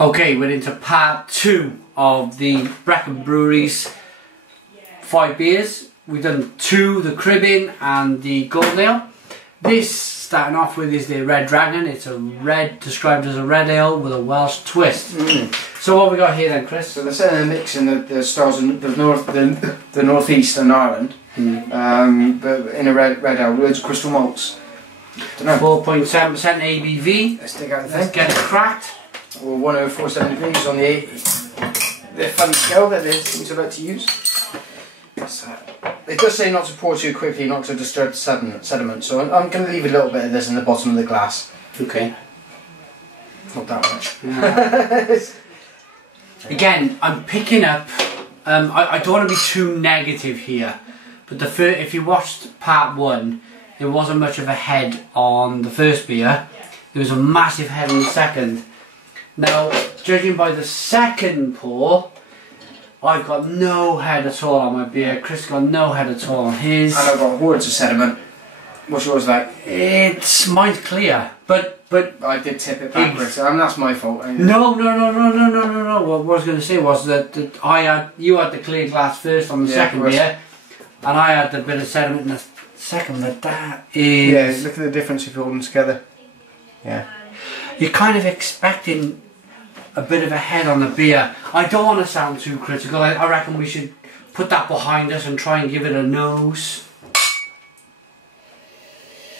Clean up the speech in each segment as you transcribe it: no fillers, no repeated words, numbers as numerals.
Okay, we're into part 2 of the Breconshire Brewery's 5 beers. We've done 2, the Cribbing and the Golden Ale. This, starting off with, is the Red Dragon. It's a red, described as a red ale with a Welsh twist. So what we got here then, Chris? So they're saying they're mixing the styles in the northeast and Ireland, but in a red ale, loads of crystal malts. 4.7% ABV. Let's dig out the thing. Let's get it cracked. Or 104 degrees on the fun scale that they seem to like to use. It does say not to pour too quickly, not to disturb the sediment, so I'm going to leave a little bit of this in the bottom of the glass. Okay. Not that much. Yeah. Again, I'm picking up, I don't want to be too negative here, but if you watched part 1, there wasn't much of a head on the first beer. There was a massive head on the second. Now, judging by the second pour, I've got no head at all on my beer. Chris got no head at all on his. And I've got hordes of sediment. What's yours like? Mine's clear, but I did tip it backwards. That's my fault. No. What I was going to say was that you had the clear glass first on the second beer, and I had the bit of sediment in the second. But that is. Yeah, look at the difference if you hold them together. Yeah. You're kind of expecting a bit of a head on the beer. I don't want to sound too critical. I reckon we should put that behind us and try and give it a nose.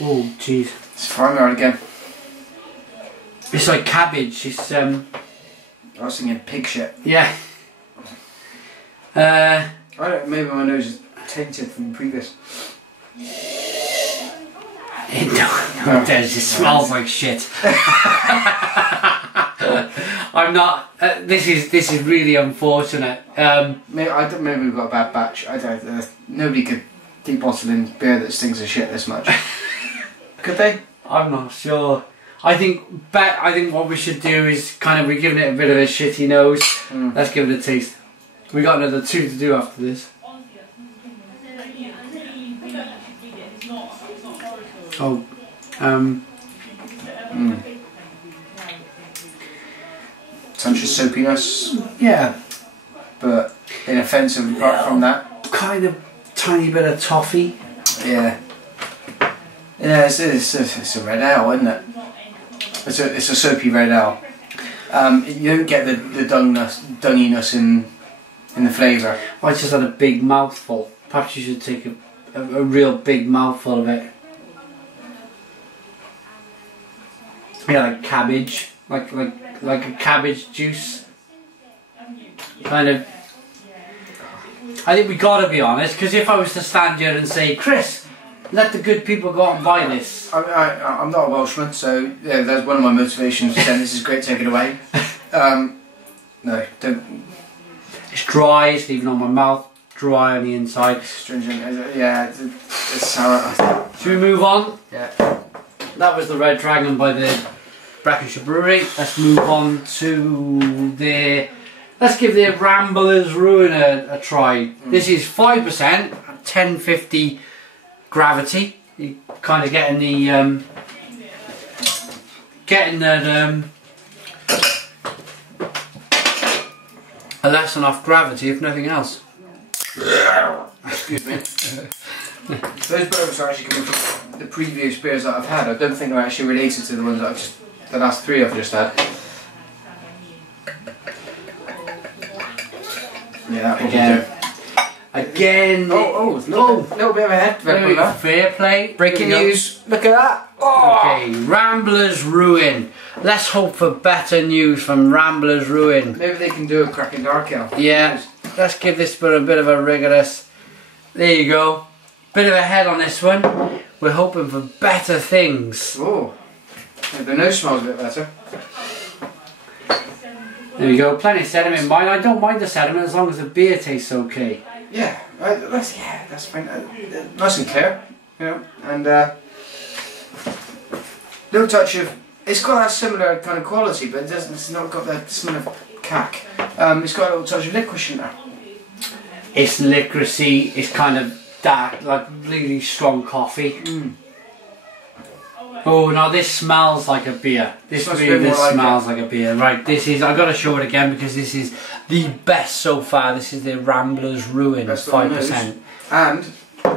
Oh, jeez. It's farmyard again. It's like cabbage. It's I was thinking pig shit. Yeah. Maybe my nose is tainted from the previous. It does. It smells like shit. I'm not. This is really unfortunate. Maybe we've got a bad batch. Nobody could keep bottling beer that stinks of shit this much. Could they? I'm not sure. I think what we should do is we're giving it a bit of a shitty nose. Let's give it a taste. We got another 2 to do after this. Oh, Touch of soapiness. Yeah. But inoffensive apart from that. Kind of tiny bit of toffee. Yeah. Yeah, it's a red ale, isn't it? It's a soapy red ale. You don't get the dunginess in the flavour. I just had a big mouthful. Perhaps you should take a real big mouthful of it. Yeah, like cabbage, like a cabbage juice. Kind of. I think we gotta be honest, because if I was to stand here and say, Chris, let the good people go out and buy this. I'm not a Welshman, so yeah, that's one of my motivations for saying this is great, take it away. No, don't. It's dry, it's leaving on my mouth, dry on the inside. Stringent, yeah, it's sour. Should we move on? Yeah. That was the Red Dragon by the Breconshire Brewery. Let's move on to let's give the Ramblers Ruin a try. This is 5%, 1050 gravity. You're kind of getting that a lesson off gravity, if nothing else. Excuse me. Those burps are actually coming from the previous beers that I've had. I don't think they're actually related to the ones that the last 3 I've just had. Yeah, that again. Again. Oh, little bit of a head. Fair play. Breaking news. Look at that. Oh. Okay, Ramblers Ruin. Let's hope for better news from Ramblers Ruin. Maybe they can do a cracking dark ale. Yeah. Let's give this a bit of a rigorous. There you go. Bit of a head on this one. We're hoping for better things. Oh. Yeah, the nose smells a bit better. There you go. Plenty of sediment in mine. I don't mind the sediment as long as the beer tastes okay. Yeah. That's fine. Nice and clear. Yeah. And little touch of. It's got that similar kind of quality, but it's not got that smell of cack. It's got a little touch of licorice in there. It's licoricey. It's kind of dark, like really strong coffee. Oh, now this smells like a beer. This really smells like a beer. Right, this is, I've got to show it again because this is the best so far. This is the Ramblers Ruin, 5%. And,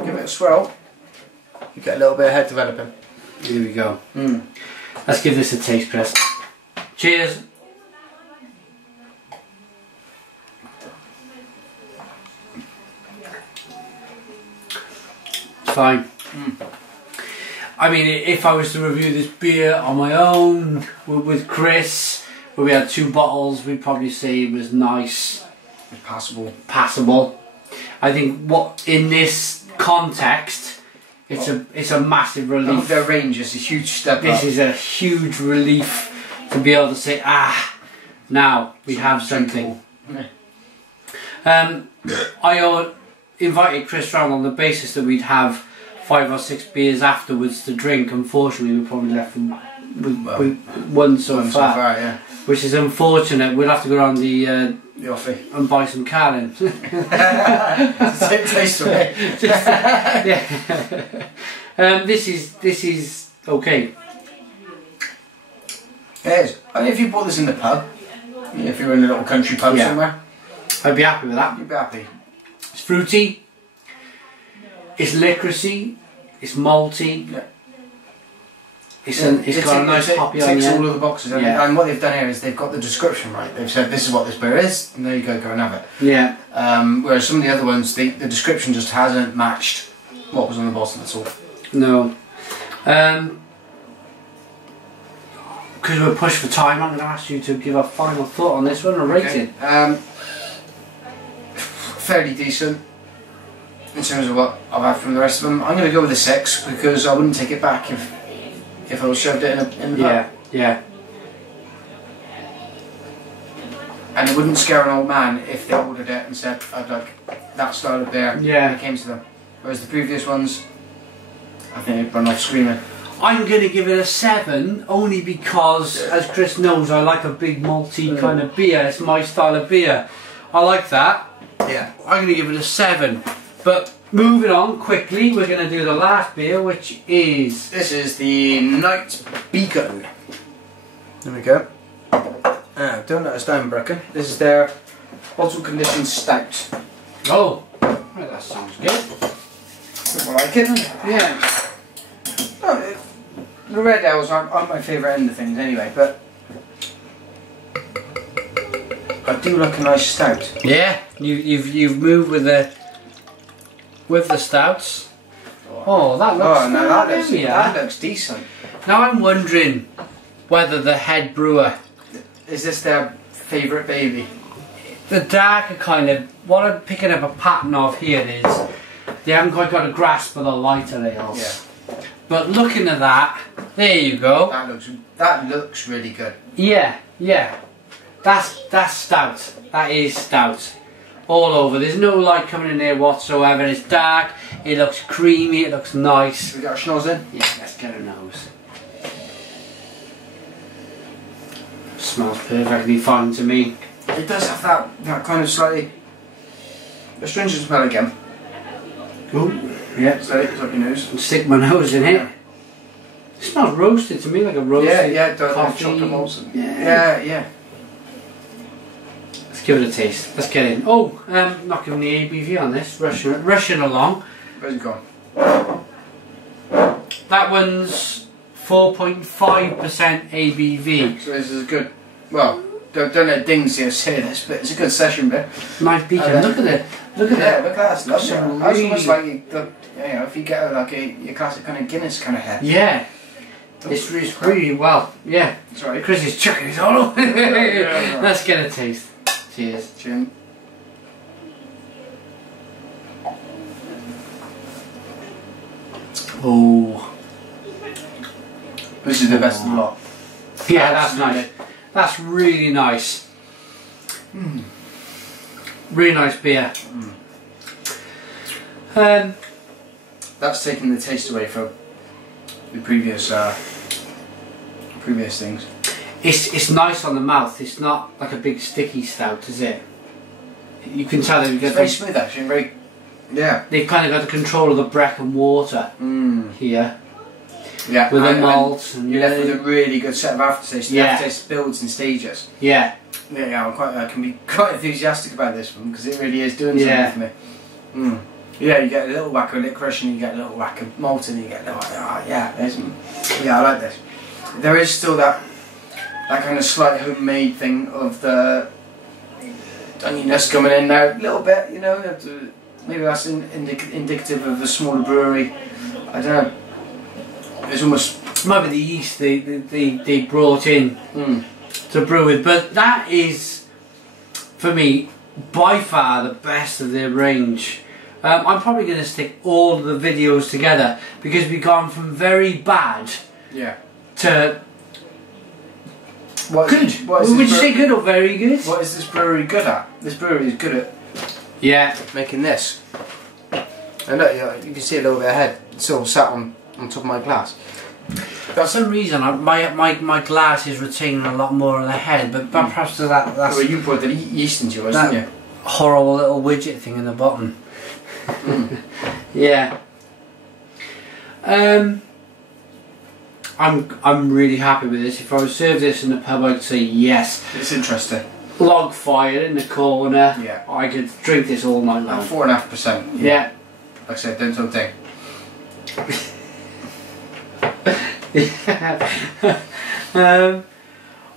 give it a swirl, you get a little bit of head developing. Here we go. Let's give this a taste, Chris. Cheers. It's fine. I mean, if I was to review this beer on my own with Chris, where we had 2 bottles, we'd probably say it was nice. Passable. I think what in this context, it's a massive relief. Their range is a huge step up. This is a huge relief to be able to say, now we have something. I invited Chris round on the basis that we'd have 5 or 6 beers afterwards to drink. Unfortunately, we probably left with one so far, yeah. Which is unfortunate. We'll have to go around the offie and buy some Carlin. Same taste of it. Yeah. This is okay. It is. I mean, if you bought this in the pub, if you're in a little country pub somewhere, I'd be happy with that. You'd be happy. It's fruity. It's licoricey, it's malty, it's got a nice hoppy on it. Ticks all of the boxes, and what they've done here is they've got the description right. They've said this is what this beer is, and there you go and have it. Yeah. Whereas some of the other ones, the description just hasn't matched what was on the bottle at all. No. Because we're pushed for time, I'm going to ask you to give a final thought on this one and rate it. Fairly decent. In terms of what I've had from the rest of them, I'm going to go with a 6 because I wouldn't take it back if I was shoved it in the pub. Yeah. And it wouldn't scare an old man if they ordered it and said, I'd like that style of beer when it came to them. Whereas the previous ones, I think they'd run off screaming. I'm going to give it a 7 only because, as Chris knows, I like a big malty kind of beer. It's my style of beer. I like that. Yeah. I'm going to give it a 7. But moving on quickly, we're going to do the last beer, which is... This is the Night Beacon. There we go. Don't let us down, Brecon. This is their bottle conditioned stout. Oh, well, that sounds good. I like it, doesn't it? Yeah. Oh, the red ales aren't my favourite end of things anyway, but I do like a nice stout. Yeah, you've moved with the stouts. Oh, that looks that looks decent. Now I'm wondering whether the head brewer, is this their favourite baby? the darker kind of, what I'm picking up a pattern of here is they haven't quite got a grasp of the lighter ales. Yeah. But looking at that, there you go. That looks really good. Yeah. That's stout. That is stout. All over. There's no light coming in there whatsoever. It's dark. It looks creamy. It looks nice. We got our schnoz in? Yeah, let's get a nose. Smells perfectly fine to me. It does have that kind of slightly astringent smell again. Ooh, yeah. Slightly, it's up your nose. I'll stick my nose in it. It smells roasted to me, like a roasted coffee. Chocolate malts. Yeah. Let's give it a taste. Let's get in. Oh, not giving the ABV on this. Rushing along. Where's it gone? That one's 4.5% ABV. So this is a good. Well, don't let Dings here say this, but it's a good session bit. Nice beacon. Look at it. Look at that. Look at that. That's lovely. That's almost like if you get your classic kind of Guinness kind of head. Yeah. It's really well. Yeah. Sorry. Chris is chucking his all over. Yeah. Let's get a taste. Cheers. Chin. Oh. This is the best of the lot. Yeah, that's nice. That's really nice. Really nice beer. That's taking the taste away from the previous things. It's nice on the mouth. It's not like a big sticky stout, is it? You can tell they've It's very smooth actually, very. Yeah. They've kind of got the control of the Breck and water here. Yeah, with the malt. And you're left with a really good set of aftertaste. The Yeah. aftertaste builds in stages. Yeah. Yeah, I can be quite enthusiastic about this one because it really is doing something for me. Mm. Yeah, you get a little whack of licorice and you get a little whack of malt and you get a little, yeah, I like this. There is still that kind of slight homemade thing of the onionness coming in now, a little bit, you know. Maybe that's indicative of a smaller brewery. I don't know. It's almost might be the yeast they brought in to brew with, but that is, for me, by far the best of their range. I'm probably going to stick all the videos together because we've gone from very bad to good. Would you say good or very good? What is this brewery good at? This brewery is good at making this. And look, you can see a little bit ahead. It's all sat on top of my glass. For some reason, my glass is retaining a lot more of the head, but perhaps that's well, you put the yeast into yours, didn't you? Horrible little widget thing in the bottom. Yeah. I'm really happy with this. If I was served this in the pub, I'd say yes. It's interesting. Log fire in the corner. Yeah. I could drink this all night long. 4.5%. Yeah. Like I said, don't something.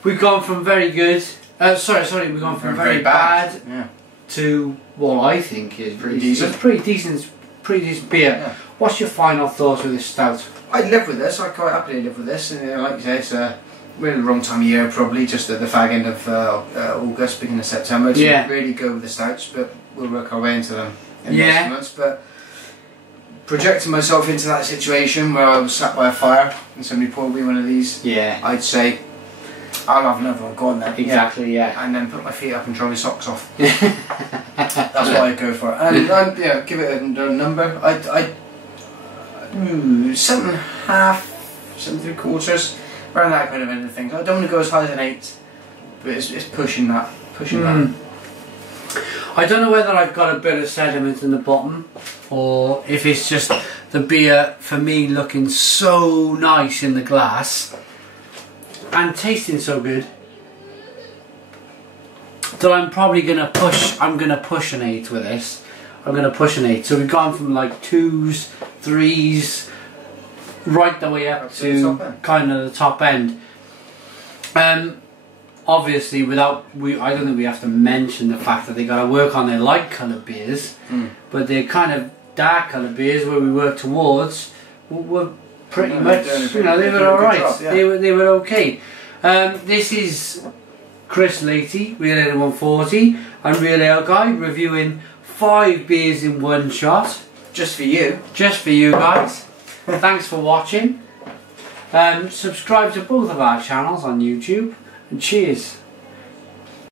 We've gone from very good. Sorry, we've gone from very bad to what I think is pretty decent. Pretty decent beer. Yeah. What's your final thoughts with this stout? I'd live with this. I quite happily live with this. And like you say, it's we're in the wrong time of year, probably just at the fag end of August, beginning of September. To really go with the stouts, but we'll work our way into them in the next months. But projecting myself into that situation where I was sat by a fire and somebody poured me one of these, I'd say, I'll have another one, go on then. Exactly, yeah. And then put my feet up and dry my socks off. That's what I'd go for. And give it a number. I'd 7.5, 7.75, around that kind of end of things. I don't want to go as high as an 8, but it's pushing that. I don't know whether I've got a bit of sediment in the bottom, or if it's just the beer, for me, looking so nice in the glass and tasting so good that I'm probably gonna push. I'm gonna push an 8 with this. I'm gonna push an 8. So we've gone from like 2s, 3s, right the way up to kind of the top end. Obviously, I don't think we have to mention the fact that they got to work on their light coloured beers, but their kind of dark coloured beers where we work towards were pretty much, they were alright. They were okay. This is Chris Latey, Real Ale 140, and Real Ale Guy, reviewing 5 beers in one shot. Just for you. Just for you guys. Thanks for watching. Subscribe to both of our channels on YouTube. And cheers.